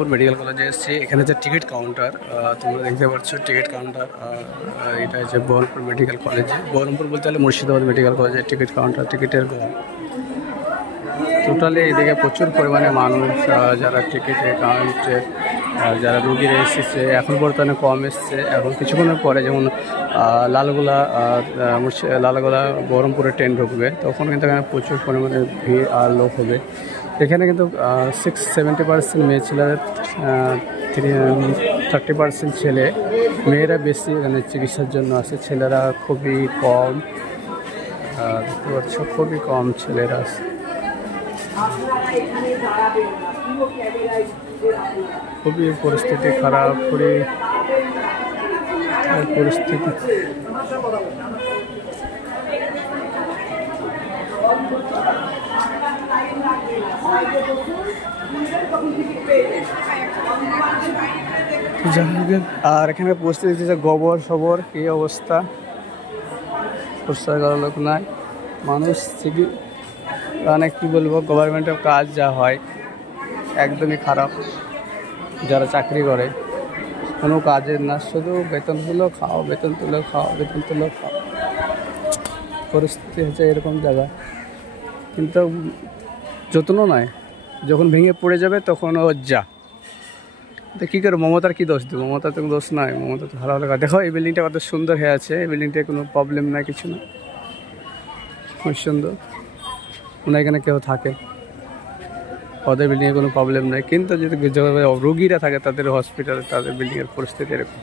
Medical কলেজে এসেছি। এখানে যে টিকিট কাউন্টার তোমরা দেখতে পাচ্ছ, টিকিট কাউন্টার এটা হচ্ছে বহরমপুর মেডিকেল কলেজে। বহরমপুর বলতে হলে মুর্শিদাবাদ মেডিকেল কলেজের টিকিট কাউন্টার, টিকিটের ঘর। টোটালি এদিকে প্রচুর পরিমাণে মানুষ যারা টিকিটে কাউন্টে যারা রুগীরা এসেছে। এখন বর্তমানে কম এসছে, এখন কিছুক্ষণের পরে যেমন লালগোলা বহরমপুরে ট্রেন ঢুকবে, তখন কিন্তু এখানে প্রচুর পরিমাণে ভিড় আর লোক হবে। এখানে কিন্তু 70% মেয়ে ছেলেদের 30% ছেলে, মেয়েরা বেশি এখানে চিকিৎসার জন্য আসে। ছেলেরা খুবই কম, দেখতে পাচ্ছ খুবই কম ছেলেরা আছে। খুবই পরিস্থিতি খারাপ, খুবই পরিস্থিতি। আর এখানে পরিস্থিতি যে গোবর সবর এই অবস্থা, পরিষ্কার করার লোক নাই। মানুষ ঠিকই অনেক কী বলবো, গভর্নমেন্টের কাজ যা হয় একদমই খারাপ। যারা চাকরি করে কোনো কাজের না, শুধু বেতন তুলো খাও, বেতন তুলো খাও, বেতন তুলো খাও। পরিস্থিতি হচ্ছে এরকম জায়গা, কিন্তু যত্ন নয়। যখন ভেঙে পড়ে যাবে তখন ও যা। তো কী করে মমতার কী দোষ দেবো? মমতার তো দোষ নয়, মমতা তো ভালো ভালো। দেখো এই বিল্ডিংটা কত সুন্দর হয়ে আছে, এই বিল্ডিংটায় কোনো প্রবলেম নাই, কিছু না, খুব সুন্দর। ওনার এখানে কেউ থাকে, ওদের বিল্ডিংয়ে কোনো প্রবলেম নেই। কিন্তু যদি রোগীরা থাকে তাদের হসপিটালে, তাদের বিল্ডিংয়ের পরিস্থিতি এরকম।